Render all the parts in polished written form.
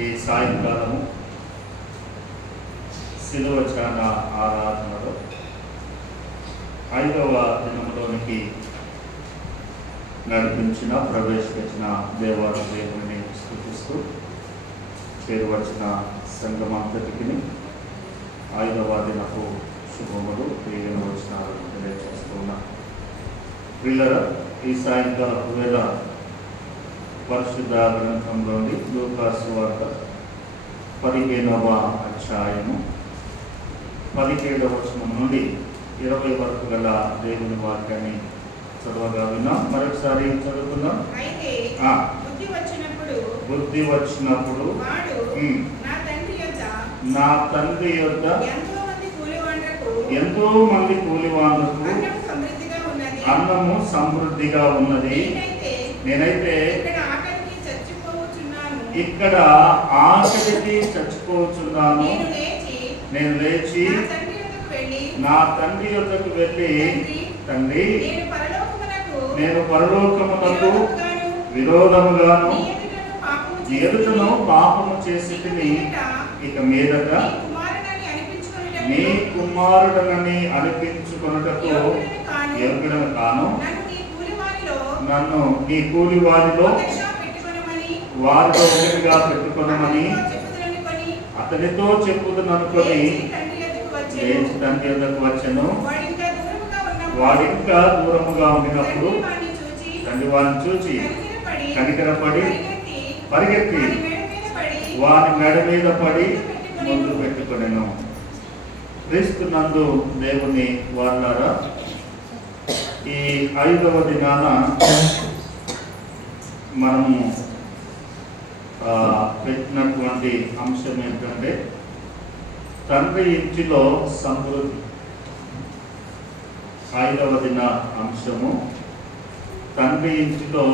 ఈ సాయంకాలము శిలువ చాన ఆరాధనలో 5వ దినములోనికి నడిపించిన ప్రవేశించిన దేవుని స్తుతిస్తూ చేరువచ్చిన సంఘమంతటికి 5వ దినపు శుభములు వచనాలను తెలియజేస్తూ ఉన్నారు. పిల్లల ఈ సాయంకాలపు వేళ పరిశుద్ధ గ్రంథంలోని లూకా సువార్త 15వ అధ్యాయము 17వ వచనం నుండి 20 వరకు గల దేవుని వాక్యాన్ని చదవగా విన్నాం. మరొకసారి చదువుకుందాం. బుద్ధి వచ్చినప్పుడు నా తండ్రి యొద్ద ఎంతో మంది కూలివాండ్రకు అన్నము సమృద్ధిగా ఉన్నది, నేనైతే ఇక్కడ ఆకలికి చచ్చిపోతున్నాను. నేను లేచి నా తండ్రి యొద్దకు వెళ్ళి, తండ్రి, నేను పరలోకమునకు విరోధముగాను నీ ఎదుటను పాపము చేసి ఇక మీదట నీ కుమారుడనని అనిపించుకొనుటకు యోగ్యుడను కాను. నన్ను నీ కూలి వారిలో ఒకటిగా పెట్టుకొనమని అతనితో చెప్పుదననుకొని లేచి తండ్రి యొద్దకు వచ్చెను. వాడింకా దూరముగా ఉండినప్పుడు తండ్రి వారిని చూచి కనికరపడి పరిగెత్తి వాని మెడ మీద పడి ముందు పెట్టుకొనెను. క్రీస్తునందు దేవుని వారులారా, ఈ 5వ దినాన మనము పెట్టినటువంటి అంశం ఏంటంటే తండ్రి ఇంటిలో సమృద్ధి. 5వ దిన అంశము తండ్రి ఇంటిలో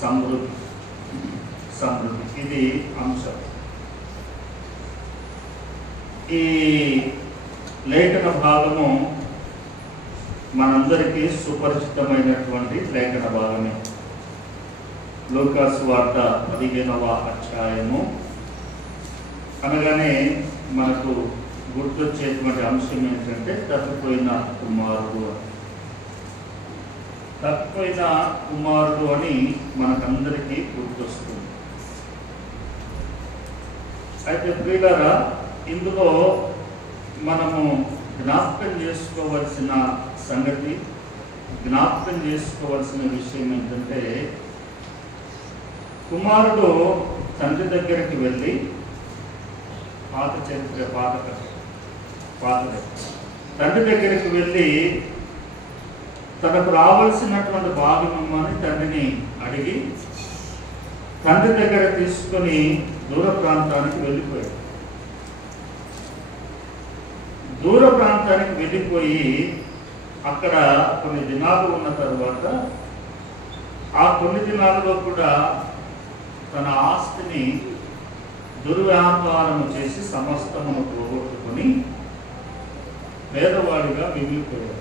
సమృద్ధి. ఇది అంశం. ఈ లేఖన భాగము మనందరికీ సుపరిచితమైనటువంటి లేఖన భాగమే. లూకా సువార్త 15వ అధ్యాయము అనగానే మనకు గుర్తొచ్చేటువంటి అంశం ఏంటంటే తప్పిపోయిన కుమారుడు. తప్పిపోయిన కుమారుడు అని మనకందరికీ గుర్తొస్తుంది. అయితే ప్రియులారా, ఇందులో మనము జ్ఞాపకం చేసుకోవలసిన సంగతి, జ్ఞాపకం చేసుకోవలసిన విషయం ఏంటంటే, కుమారుడు తండ్రి దగ్గరికి వెళ్ళి తండ్రి దగ్గరికి వెళ్ళి తనకు రావాల్సినటువంటి భాగమని తండ్రిని అడిగి తండ్రి దగ్గర తీసుకొని దూర ప్రాంతానికి వెళ్ళిపోయాడు. దూర ప్రాంతానికి వెళ్ళిపోయి అక్కడ కొన్ని దినాలు ఉన్న తర్వాత ఆ కొన్ని దినాలలో కూడా తన ఆస్తిని దుర్వ్యాపారం చేసి సమస్తమును పోగొట్టుకొని పేదవాడిగా మిగిలిపోయాడు.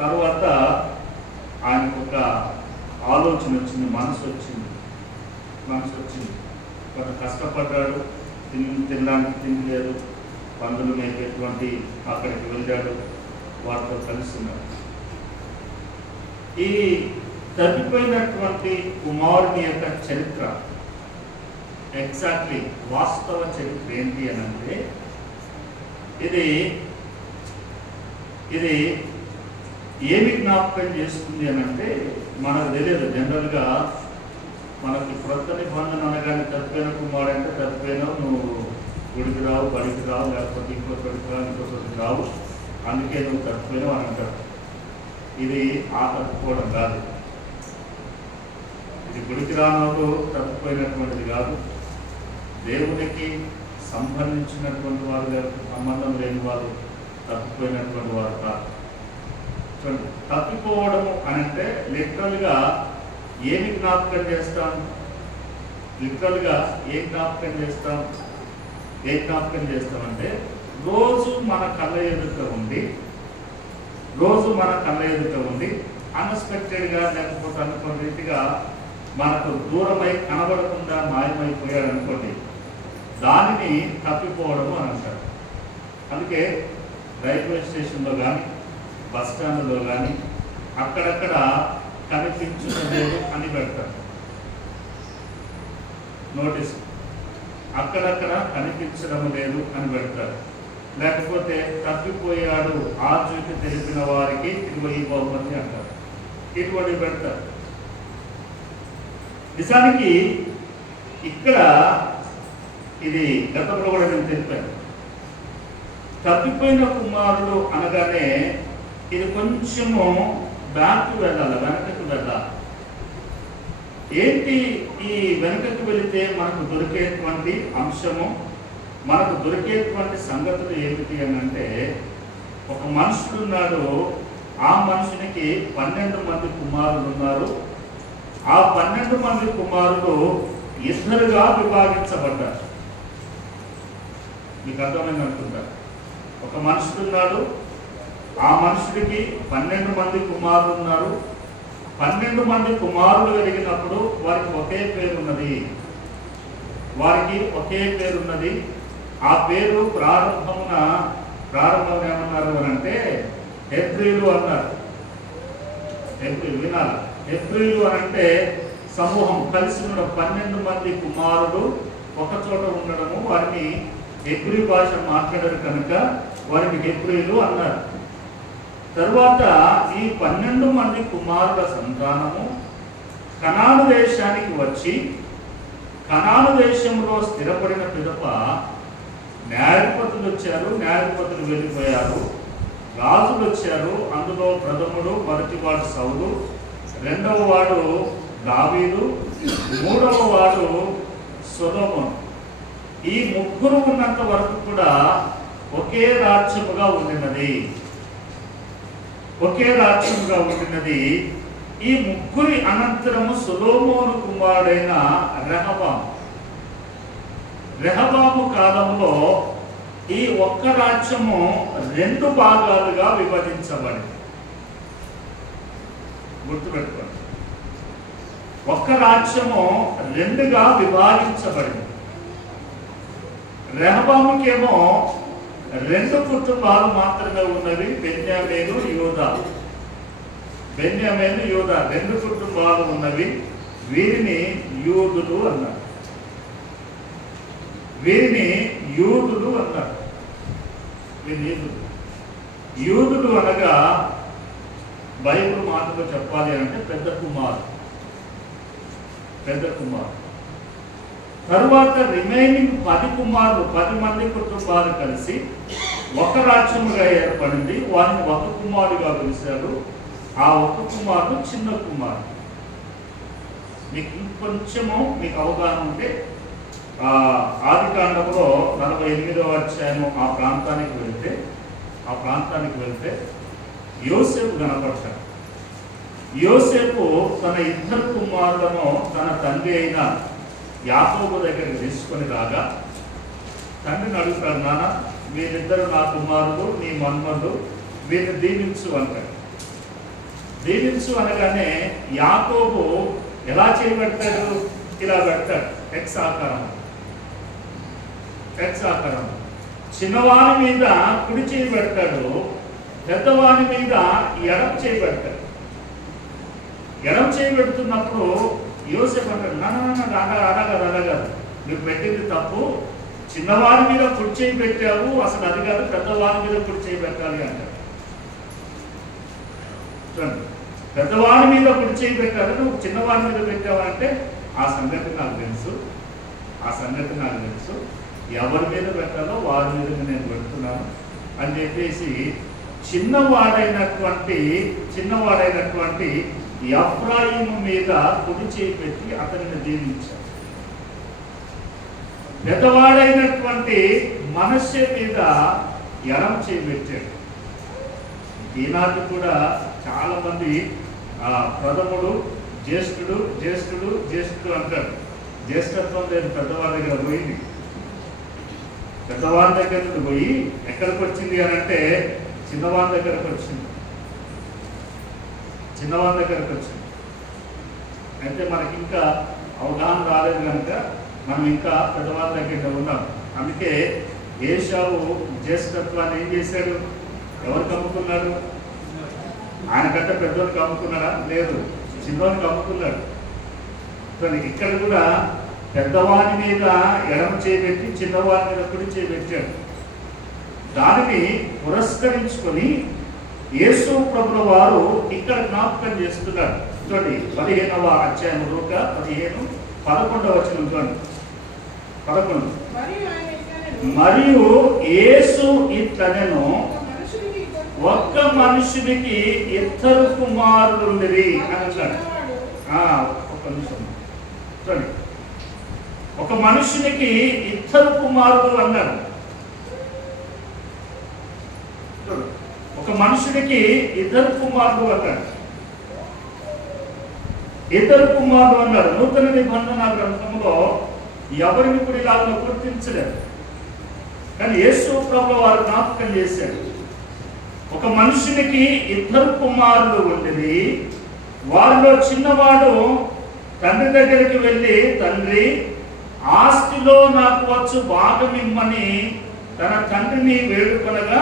తర్వాత ఆయనకు ఒక ఆలోచన వచ్చింది, మనసు వచ్చింది. కొంత కష్టపడ్డాడు, తినడానికి తిండి లేదు, పందులు మేపేటువంటి అక్కడికి వెళ్ళాడు, వారితో కలుస్తున్నాడు. ఈ తప్పిపోయినటువంటి కుమారుని యొక్క చరిత్ర, ఎగ్జాక్ట్లీ వాస్తవ చరిత్ర ఏంటి అని అంటే, ఇది ఏమి జ్ఞాపకం చేస్తుంది అని అంటే, మనకు తెలియదు. జనరల్గా మనకి క్రొత్త నిబంధన అనగానే తప్పిపోయిన కుమారుడు అంటే తప్పిపోయినావు, నువ్వు గుడికి రావు, బడికి రావు, లేకపోతే ఇంకొకటికి రావు, ఇంకొకటికి రావు, అందుకే నువ్వు తప్పిపోయినావు అని అంటారు. ఇది ఆ తప్పుకోవడం కాదు. ఇది గుడికి రానప్పుడు తప్పిపోయినటువంటిది కాదు. దేవునికి సంబంధించినటువంటి వారు, సంబంధం లేని వారు తప్పిపోయినటువంటి వారు కాదు. చూడండి, తప్పిపోవడము అని అంటే లిటరల్గా ఏమి జ్ఞాపకం చేస్తాం? లిటరల్గా ఏం జ్ఞాపకం చేస్తామంటే రోజు మన కళ్ళ ఎదుట ఉండి అన్ఎక్స్పెక్టెడ్గా లేకపోతే అనుకున్న రీతిగా మనకు దూరమై కనబడకుండా మాయమైపోయాడు అనుకోండి, దానిని తప్పిపోవడము అని అంటారు. అందుకే రైల్వే స్టేషన్లో కానీ బస్ స్టాండ్లో కానీ అక్కడక్కడ కనిపించలేదు అని పెడతారు నోటీస్, అక్కడక్కడ కనిపించడం లేదు అని పెడతారు. లేకపోతే తప్పిపోయాడు ఆచూకీ తెలిపిన వారికి ఇదిగో ఈ బహుమతి అంటారు. ఇటువంటి పెడతారు. నిజానికి ఇక్కడ ఇది గతంలో కూడా నేను తెలిపాను. తప్పిపోయిన కుమారుడు అనగానే ఇది కొంచెము బ్యాక్ వెళ్ళాలి, వెనకకు వెళ్ళాలి. ఏంటి ఈ వెనకకు వెళితే మనకు దొరికేటువంటి అంశము, మనకు దొరికేటువంటి సంగతులు ఏమిటి అని అంటే, ఒక మనుషుడు ఉన్నాడు. ఆ మనుషునికి 12 మంది కుమారులు ఉన్నారు. ఆ 12 మంది కుమారులు ఇద్దరుగా విభాగించబడ్డారు. మీకు అర్థమైంది అనుకుంటా. ఒక మనుషుడు ఉన్నాడు. ఆ మనుషుడికి 12 మంది కుమారులు ఉన్నారు. 12 మంది కుమారులు కలిగినప్పుడు వారికి ఒకే పేరు ఉన్నది. వారికి ఒకే పేరు ఉన్నది. ఆ పేరు ప్రారంభం ఏమన్నారు అని అంటే హెబ్రీలు అన్నారు. హెబ్రీలు వినాలి. హెబ్రీలు అని అంటే సమూహం, కలిసి ఉన్న 12 మంది కుమారులు ఒక చోట ఉండడము. వారిని హెబ్రీ భాష మాట్లాడారు కనుక వారిని హెబ్రీలు అన్నారు. తరువాత ఈ 12 మంది కుమారుల సంతానము కనాను దేశానికి వచ్చి కనాను దేశంలో స్థిరపడిన పిదప న్యాయాధిపతులు వచ్చారు, న్యాయాధిపతులు వెళ్ళిపోయారు. రాజులు వచ్చారు. అందులో ప్రథముడు మొదటివాడు సౌలు, రెండవ వాడు దావీదు, మూడవ వాడు సొలొమోను. ఈ ముగ్గురు ఉన్నంత వరకు కూడా ఒకే రాజ్యముగా ఉండినది. ఒకే రాజ్యముగా ఉండినది. ఈ ముగ్గురి అనంతరము సొలొమోను కుమారుడైన రెహబాము కాలంలో ఈ ఒక్క రాజ్యము 2 భాగాలుగా విభజించబడింది. గుర్తుపెట్టుకోండి, ఒక్క రాజ్యము 2గా విభాగించబడింది. రెహబాముకేమో 2 కుటుంబాలు మాత్రమే ఉన్నవి, బెన్యామీను యూదా. బెన్యామీను యూదా 2 కుటుంబాలు ఉన్నవి. వీరిని యూదులు అన్నారు. యూదులు అనగా బైబిల్ మాటలో చెప్పాలి అంటే పెద్ద కుమారు. తరువాత రిమైనింగ్ 10 కుమారులు, 10 మంది కుటుంబాలు కలిసి ఒక రాజ్యముగా ఏర్పడింది. వారిని ఒక కుమారుగా పిలిచారు. ఆ ఒక కుమారుడు చిన్న కుమారుడు. మీకు ఇంకొంచెము మీకు అవగాహన ఉంటే ఆదికాండంలో 48వ అధ్యాయము ఆ ప్రాంతానికి వెళ్తే యోసేపు కనపడతాడు. యోసేపు తన 2 కుమారులను తన తండ్రి అయిన యాకోబు దగ్గరికి తీసుకొని రాగా తండ్రిని అడుగుతాడు, నాన్న వీరిద్దరు నా కుమారులు, నీ మన్మలు, వీరిని దీవించు అంటాడు. దీవించు అనగానే యాకోబు ఎలా చేయబెడతాడు? ఇలా పెడతాడు, ఎక్స్ ఆకారం. చిన్నవాని మీద కుడి చేయి పెడతాడు, పెద్దవాని మీద ఎడమ చేయి పెడతాడు. ఎడమ చేయి పెడుతున్నప్పుడు యోసేపు అంటాడు, అలాగదు, నువ్వు పెట్టింది తప్పు. చిన్నవారి మీద కుడి చేయి పెట్టావు, అసలు అది కాదు, పెద్దవారి మీద కుడి చేయి పెట్టాలి అంటాడు. పెద్దవారి మీద కుడి చేయి పెట్టాలి, నువ్వు చిన్నవారి మీద పెట్టావు అంటే ఆ సంగతి నాకు తెలుసు. ఎవరి మీద పెట్టాలో వారి మీద నేను పెడుతున్నాను అని చెప్పేసి చిన్నవాడైనటువంటి ఎఫ్రాయిము మీద కుడి చేయి పెట్టి అతనిని దీవించాడు. పెద్దవాడైనటువంటి మనష్షే మీద ఎడమ చేయి పెట్టాడు. ఈనాటి కూడా చాలా మంది ప్రథముడు జ్యేష్ఠుడు అంటాడు. జ్యేష్ఠత్వం లేదు, పెద్దవాళ్ళ దగ్గర పోయింది. పెద్దవాళ్ళ దగ్గర నుండి పోయి ఎక్కడికి వచ్చింది అని అంటే చిన్నవాళ్ళ దగ్గరకు వచ్చింది. అయితే మనకి ఇంకా అవగాహన రాలేదు కనుక మనం ఇంకా పెద్దవాళ్ళ దగ్గర ఉన్నాం. అందుకే ఏశావు జ్యేష్ఠత్వాన్ని ఏం చేశాడు? ఎవరికి అమ్ముకున్నాడు? ఆయనకంటే పెద్దోనికి అమ్ముకున్నాడా? లేదు, చిన్నోనికి అమ్ముకున్నాడు. ఇక్కడ కూడా పెద్దవాని మీద ఎడమ చేయబెట్టి చిన్నవాని మీద కుడి చేయబెట్టాడు. దానిని పురస్కరించుకొని యేసు ప్రభుల వారు ఇక్కడ జ్ఞాపకం చేస్తున్నారు. చూడండి 15వ అధ్యాయం లూకా 15:11 వచనం చూడండి. 11. మరియు యేసు ఇట్లనెను, ఒక్క మనుషునికి ఇద్దరు కుమారులు అని అన్నాడు. ఒక్క నిమిషం చూడండి. ఒక మనుషునికి ఇద్దరు కుమారులు అన్నాడు. ఒక మనుషునికి ఇద్దరు కుమారులు అన్నాడు. ఇద్దరు కుమారులు అన్నాడు. నూతన నిబంధన గ్రంథంలో ఎవరిని కూడా ఇలా గుర్తించలేదు. కానీ యేసు ప్రభువు వారు జ్ఞాపకం చేశాడు. ఒక మనుషునికి ఇద్దరు కుమారులు ఉండేది. వారిలో చిన్నవాడు తండ్రి దగ్గరికి వెళ్ళి, తండ్రి, ఆస్తిలో నాకు వచ్చు భాగం ఇమ్మని తన తండ్రిని వేడుకొనగా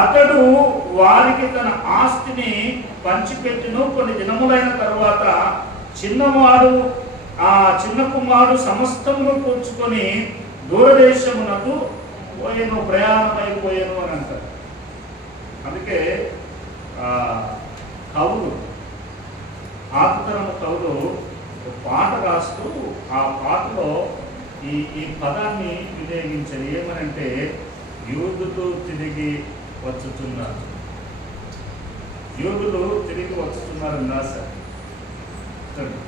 అతడు వారికి తన ఆస్తిని పంచిపెట్టును. కొన్ని దినములైన తరువాత చిన్న కుమారుడు సమస్తమును కూర్చుకొని దూరదేశమునకు పోయేను, ప్రయాణమైపోయాను అని అంటారు. అందుకే కవులు, ఆకుతరము కవులు పాట రాస్తూ ఆ పాటలో ఈ పదాన్ని వినియోగించారు. ఏమనంటే, యూదులు తిరిగి వచ్చుతున్నారు, యూదులు తిరిగి వచ్చుతున్నారని రాశారు.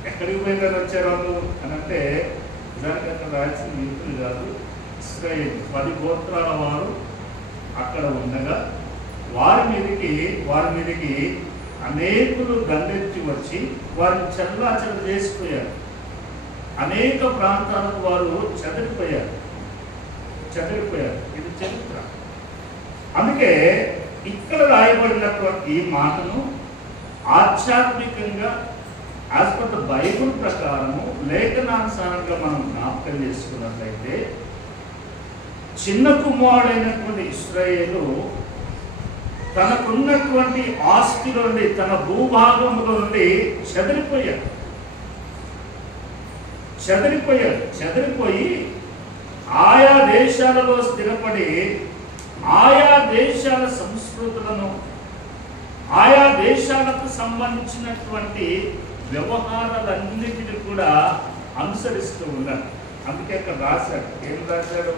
ఎక్కడికి పోయిన వచ్చారు వాళ్ళు అని అంటే, నిజానికి అక్కడ రాయాల్సిన యూదులు కాదు, ఇశ్రాయేలు 10 గోత్రాల వారు అక్కడ ఉండగా వారి మీదకి అనేకులు దండెత్తి వచ్చి వారిని చెల్లాచెదరు చేసిపోయారు. అనేక ప్రాంతాలకు వారు చెదిరిపోయారు. ఇది చరిత్ర. అందుకే ఇక్కడ రాయబడినటువంటి ఈ మాటను ఆధ్యాత్మికంగా యాజ్ పర్ ద బైబుల్ ప్రకారము లేఖనానుసారంగా మనం జ్ఞాపకం చేసుకున్నట్లయితే, చిన్న కుమారుడైనటువంటి ఇశ్రాయేలు తనకున్నటువంటి ఆస్తిలో నుండి, తన భూభాగంలో నుండి చెదిరిపోయి ఆయా దేశాలలో స్థిరపడి ఆయా దేశాల సంస్కృతులను, ఆయా దేశాలకు సంబంధించినటువంటి వ్యవహారాలన్నిటిని కూడా అనుసరిస్తూ ఉన్నారు. అందుకే అక్కడ రాశాడు. ఏం రాశాడు?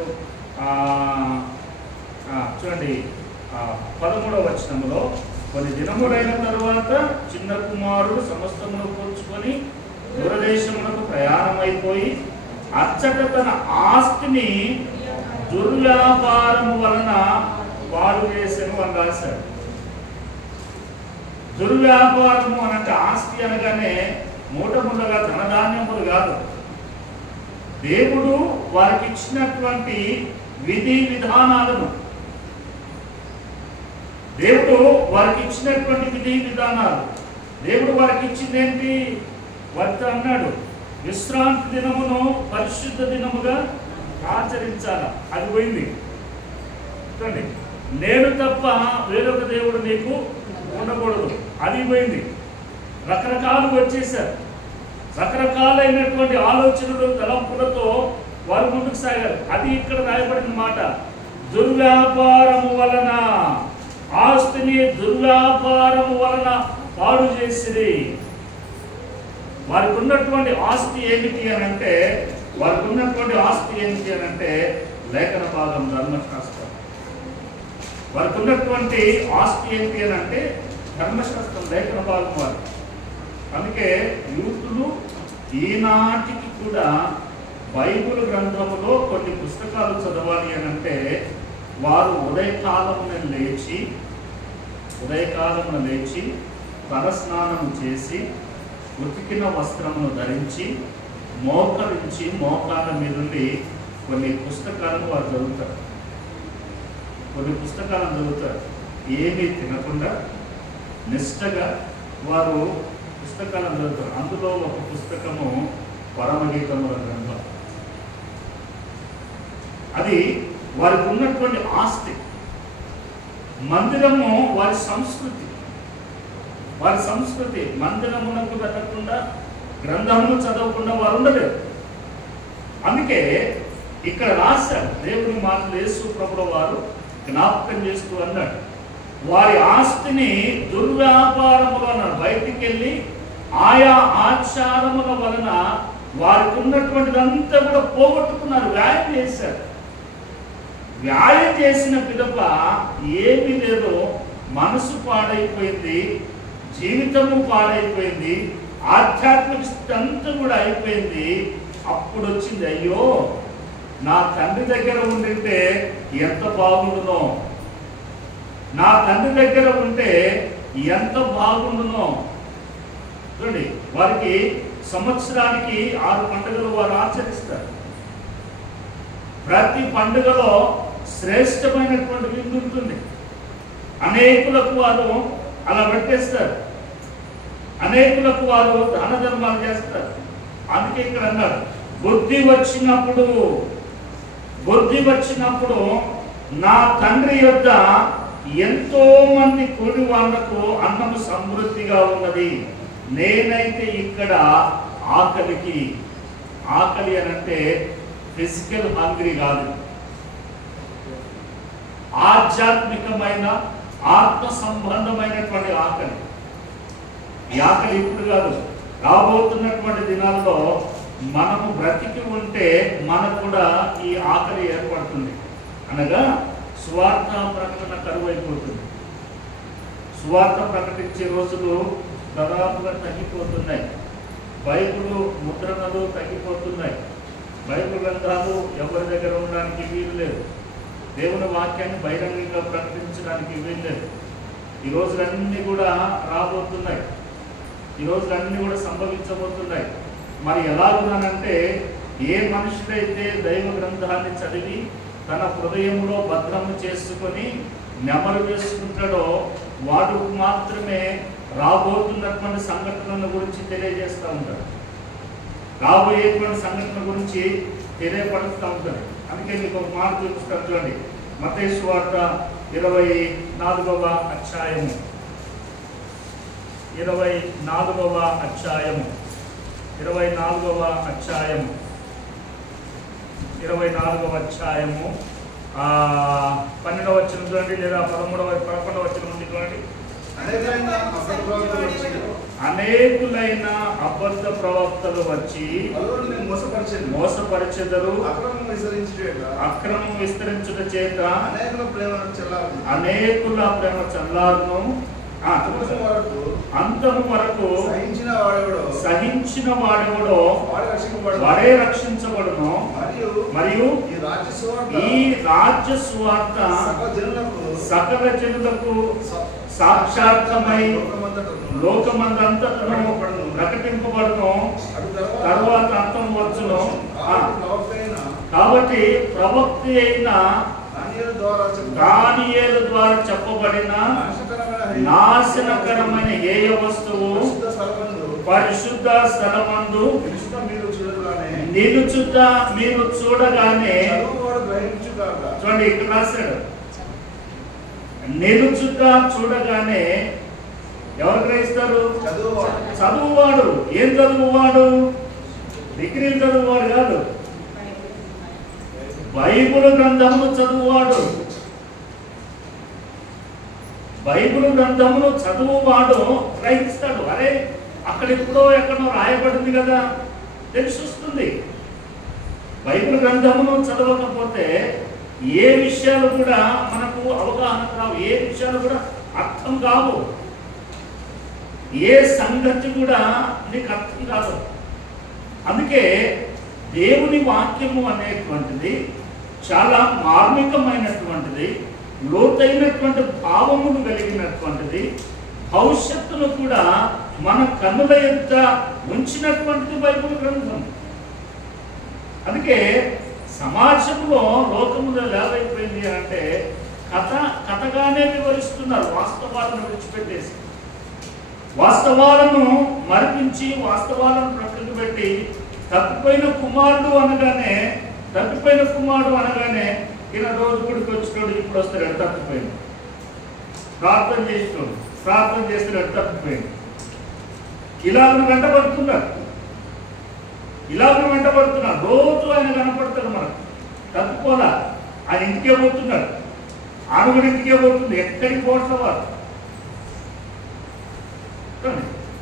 చూడండి 13వ వచనంలో, కొన్ని దినములైన తరువాత చిన్న కుమారుడు సమస్తమును కూర్చుకొని దూరదేశమునకు ప్రయాణమైపోయి అచ్చట తన ఆస్తిని దుర్వ్యాపారము వలన పాడు చేసెను అని రాశాడు. దుర్వ్యాపారము అనంటే ఆస్తి అనగానే మూటములుగా ధనధాన్యములు కాదు. దేవుడు వారికి ఇచ్చినటువంటి విధి విధానాలను, దేవుడు వారికి ఇచ్చింది ఏంటి? వారితో అన్నాడు, విశ్రాంతి దినమును పరిశుద్ధ దినముగా ఆచరించాల. అది పోయింది. చూడండి, నేను తప్ప వేరొక దేవుడు నీకు ఉండకూడదు. అది పోయింది. రకరకాలు వచ్చేసారు. రకరకాలైనటువంటి ఆలోచనలు, తలంపులతో వారు ముందుకు సాగారు. అది ఇక్కడ రాయబడిన మాట. దుర్వ్యాపారము వలన, ఆస్తిని దుర్వ్యాపారము వలన పాడు చేసిరి. వారికి ఉన్నటువంటి ఆస్తి ఏమిటి అని అంటే, లేఖన భాగం ధర్మశాస్త్రం. వారికి ఉన్నటువంటి ఆస్తి ఏంటి అని అంటే ధర్మశాస్త్రం, లేఖన భాగం వారు. అందుకే యూతులు ఈనాటికి కూడా బైబిల్ గ్రంథములో కొన్ని పుస్తకాలు చదవాలి అని అంటే, వారు ఉదయకాలమున లేచి తలస్నానం చేసి ఉతికిన వస్త్రమును ధరించి మోకరించి మోకాల మీదుండి కొన్ని పుస్తకాలను వారు చదువుతారు. ఏమీ తినకుండా నిష్టగా వారు పుస్తకాలను చదువుతారు. అందులో ఒక పుస్తకము పరమగీతముల గ్రంథం. అది వారికి ఉన్నటువంటి ఆస్తి. మందిరము వారి సంస్కృతి. మందిరమునకు వెళ్ళకుండా, గ్రంథమును చదవకుండా వారు ఉండలేదు. అందుకే ఇక్కడ రాశారు దేవుని మాటలు యేసు ప్రభువు వారు జ్ఞాపకం చేస్తూ అన్నాడు, వారి ఆస్తిని దుర్వ్యాపారముల వలన బయటికి వెళ్ళి ఆయా ఆచారముల వలన వారికి ఉన్నటువంటిదంతా కూడా పోగొట్టుకున్నారు, వ్యాయం చేశారు. వ్యాయం చేసిన పిదప ఏమీ లేదో మనసు పాడైపోయింది, జీవితము పాడైపోయింది, ఆధ్యాత్మిక స్థితి అంతా కూడా అయిపోయింది. అప్పుడు వచ్చింది, అయ్యో నా తండ్రి దగ్గర ఉండింటే ఎంత బాగుండునో, నా తండ్రి దగ్గర ఉంటే ఎంత బాగుండునో. చూడండి, వారికి సంవత్సరానికి 6 పండుగలు వారు ఆచరిస్తారు. ప్రతి పండుగలో శ్రేష్టమైనటువంటి విందు ఉంటుంది. అనేకులకు వారు అలా పెట్టేస్తారు, అనేకులకు వారు దాన ధర్మాలు చేస్తారు. అందుకే ఇక్కడ అన్నారు, బుద్ధి వచ్చినప్పుడు నా తండ్రి యొద్ద ఎంతో మంది కూడి వాళ్లకు అన్నము సమృద్ధిగా ఉన్నది, నేనైతే ఇక్కడ ఆకలి అనంటే ఫిజికల్ హంగ్రీ కాదు, ఆధ్యాత్మికమైన ఆత్మ సంబంధమైనటువంటి ఆకలి. ఈ ఆకలి ఇప్పుడు కాదు, రాబోతున్నటువంటి దినాల్లో మనము బ్రతికి ఉంటే మనకు కూడా ఈ ఆకలి ఏర్పడుతుంది. అనగా సువార్త ప్రకటన కరువైపోతుంది. సువార్త ప్రకటించే రోజులు దాదాపుగా తగ్గిపోతున్నాయి. బైబిల్ ముద్రణలు తగ్గిపోతున్నాయి. బైబిల్ గ్రంథాలు ఎవరి దగ్గర ఉండడానికి వీలు లేదు. దేవుని వాక్యాన్ని బహిరంగంగా ప్రకటించడానికి వీలు లేదు. ఈ రోజులన్నీ కూడా రాబోతున్నాయి, ఈ రోజులన్నీ కూడా సంభవించబోతున్నాయి. మరి ఎలాగున్నానంటే, ఏ మనుషుడైతే దైవ గ్రంథాన్ని చదివి తన హృదయంలో భద్రము చేసుకొని నెమరు వేసుకుంటాడో వాడు మాత్రమే రాబోతున్నటువంటి సంఘటనల గురించి తెలియజేస్తూ ఉంటాడు, రాబోయేటువంటి సంఘటన గురించి తెలియపడుతూ ఉంటుంది. అందుకే మీకు ఒక మాట చూపిస్తాను చూడండి, మత్తయి సువార్త 24వ అధ్యాయము 24వ అధ్యాయము 12వ వచనం చూడండి, లేదా 11వ వచనం నుండి చూడండి. అనేకులైన అబద్ధ ప్రవక్తలు వచ్చి మోసపరిచెదరు, అక్రమం విస్తరించుట చేత అనేకుల ప్రేమ చల్లారును, అంతము వరకు సహించిన వాడెవడో వాడే రక్షించబడును. మరియు ఈ రాజ్య సువార్త సకల జనులకు సాక్షాత్మై లోకమందంతటను ప్రకటింపబడును, తరువాత అంతం వచ్చును. కాబట్టి ప్రవక్త అయిన దానియేలు ద్వారా చెప్పబడిన నాశనకరమైన హేయ వస్తువు పరిశుద్ధ స్థలమందు నిలుచుట మీరు చూడగానే, చూడండి ఇక్కడ రాశాడు, నిలుచుట చూడగానే ఎవరు గ్రహిస్తారు? చదువువాడు. ఏం చదువువాడు? డిగ్రీలు చదువువాడు కాదు, బైబిల్ గ్రంథమును చదువువాడు. బైబిల్ గ్రంథమును చదువువాడు గ్రహిస్తాడు. అరే అక్కడ ఎప్పుడో ఎక్కడో రాయబడింది కదా తెలిసి వస్తుంది. బైబిల్ గ్రంథమును చదవకపోతే ఏ విషయాలు కూడా మనకు అవగాహన రావు, ఏ విషయాలు కూడా అర్థం కావు, ఏ సంగతి కూడా నీకు అర్థం కాదు. అందుకే దేవుని వాక్యము అనేటువంటిది చాలా మార్మికమైనటువంటిది, లోతైనటువంటి భావమును కలిగినటువంటిది, భవిష్యత్తును కూడా మన కన్నుల ఎదుట ఉంచినటువంటిది బైబిల్ గ్రంథం. అందుకే సమాజంలో లోకములో ఏమైపోయింది అంటే కథగానే వివరిస్తున్నారు, వాస్తవాలను విడిచిపెట్టేసి, వాస్తవాలను మరిపించి వాస్తవాలను ప్రక్కకు పెట్టి తప్పిపోయిన కుమారుడు అనగానే తప్పిపోయిన కుమారుడు అనగానే ఈయన రోజు గుడికి వచ్చినోడు ఇప్పుడు వస్తాడు తప్పిపోయింది, ప్రార్థన చేసినోడు ప్రార్థన చేస్తున్నాడు తప్పిపోయింది. ఇలాగను వెంటబడుతున్నాడు, ఇలాగను వెంటబడుతున్నాడు. రోజు ఆయన కనపడతాడు మనకు. తప్పిపోలా, ఆయన ఇంటికే పోతున్నాడు, ఆరుగుడి ఇంటికే పోతుంది, ఎక్కడికి పోవట్ల వారు.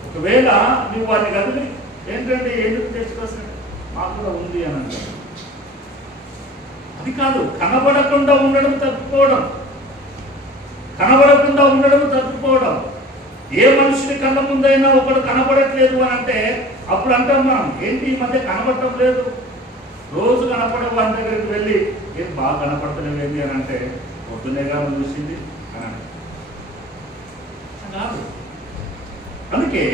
ఒకవేళ నువ్వు వారిని కదిలి ఏంటంటే ఎందుకు తెచ్చుకోవచ్చు మాకు కూడా ఉంది అని అంటారు. అది కాదు, కనబడకుండా ఉండడం తప్పిపోవడం, కనబడకుండా ఉండడం తప్పిపోవడం. ఏ మనుషుని కళ్ళ ముందైనా ఒకడు కనబడట్లేదు అని అంటే అప్పుడు అంటాం మనం, ఏంటి ఈ మధ్య కనబడటం లేదు, రోజు కనపడే వారి దగ్గరికి వెళ్ళి ఏం బాగా కనపడతలేవు ఏంటి అని అంటే పొద్దునేగా చూసింది అని కాదు. అందుకే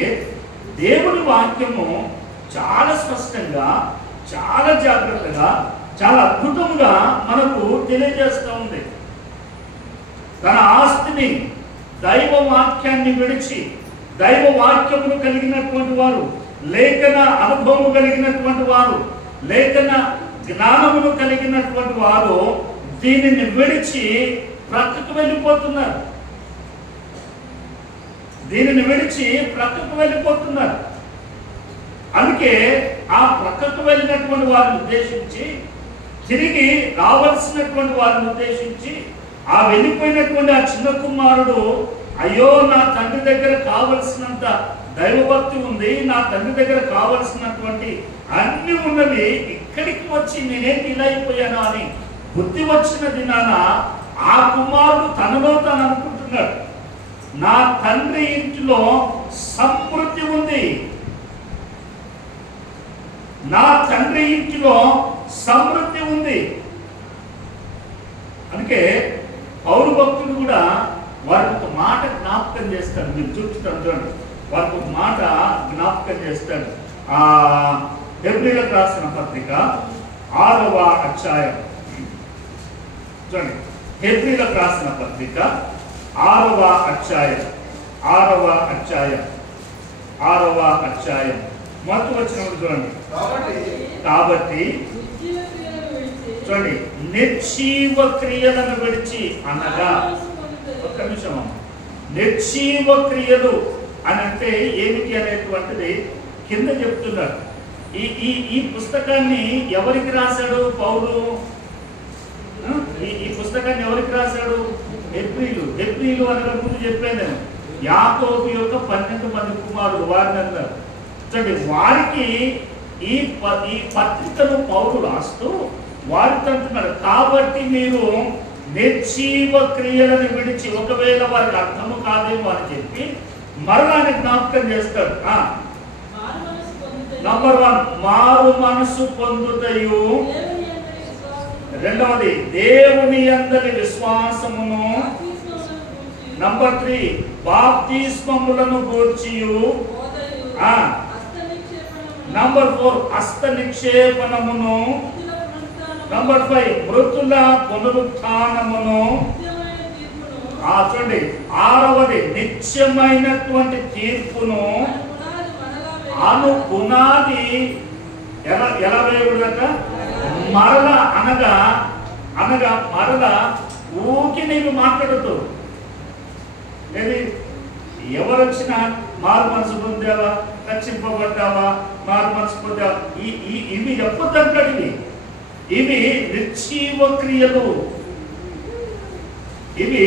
దేవుని వాక్యము చాలా స్పష్టంగా, చాలా జాగ్రత్తగా, చాలా అద్భుతంగా మనకు తెలియజేస్తూ ఉంది. తన ఆస్తిని, దైవ వాక్యాన్ని విడిచి, దైవ వాక్యమును కలిగినటువంటి వారు, లేఖన అనుభవము కలిగినటువంటి వారు, లేఖన జ్ఞానమును కలిగినటువంటి వారు దీనిని విడిచి ప్రక్కకు వెళ్ళిపోతున్నారు, దీనిని విడిచి ప్రక్కకు వెళ్ళిపోతున్నారు. అందుకే ఆ ప్రక్కకు వెళ్ళినటువంటి వారిని ఉద్దేశించి, తిరిగి రావాల్సినటువంటి వారిని ఉద్దేశించి, ఆ వెళ్ళిపోయినటువంటి ఆ చిన్న కుమారుడు, అయ్యో నా తండ్రి దగ్గర కావలసినంత దైవభక్తి ఉంది, నా తండ్రి దగ్గర కావలసినటువంటి అన్ని ఉన్నవి, ఇక్కడికి వచ్చి నేనేంటి ఇలా అయిపోయాను అని బుద్ధి వచ్చిన దినాన ఆ కుమారుడు తనలో తాను అనుకుంటున్నాడు, నా తండ్రి ఇంటిలో సమృద్ధి ఉంది, నా తండ్రి ఇంటిలో సమృద్ధి ఉంది. అందుకే పౌరు భక్తుడు కూడా వారికి ఒక మాట జ్ఞాపకం చేస్తాడు. మీరు చూపుతాను చూడండి, వారికి ఒక మాట జ్ఞాపకం చేస్తాడు. హెబ్రీలకు రాసిన పత్రిక 6వ అధ్యాయం చూడండి. హెబ్రీలకు రాసిన పత్రిక 6వ అధ్యాయం మొదటి వచనం చూడండి. కాబట్టి చూడండి, నిర్జీవ క్రియలను విడిచి అనగా, ఒక్క నిమిషం, నిర్జీవ క్రియలు అని అంటే ఏమిటి అనేటువంటిది కింద చెప్తున్నారు. ఈ పుస్తకాన్ని ఎవరికి రాశాడు పౌలు? ఈ పుస్తకాన్ని ఎవరికి రాశాడు? హెబ్రీలు అనగా ముందు చెప్పాను నేను, యాకోబు యొక్క 12 మంది కుమారులు వారిని అన్నారు. చూడండి, వారికి ఈ పత్రికను పౌలు రాస్తూ వారితో అంటున్నాడు, కాబట్టి మీరు నిర్జీవ క్రియలను విడిచి, ఒకవేళ వారికి అర్థము కాదేమో అని చెప్పి మరణాన్ని జ్ఞాపకం చేస్తాడు. నంబర్ 1 మారు మనసు పొందుటయు, రెండవది దేవుని యందలి విశ్వాసమును, నంబర్ 3 బాప్తిస్మములను గూర్చియు, నంబర్ 4 హస్త నిక్షేపణమును, నంబర్ 5 మృతుల పునరుత్థానమును, చూడండి 6వది నిత్యమైనటువంటి తీర్పును. అను పునాది ఎలా వేయకూడదట? మరల అనగా మరల ఊకి నీవు మాట్లాడుతూ, ఏది ఎవరొచ్చినా మారు మనసు పొందావా, రక్షింపబడ్డావా, మారు మనసు పొందావా, ఇవి చెప్పొద్దంటాడు. ఇవి నిర్జీవ క్రియలు, ఇవి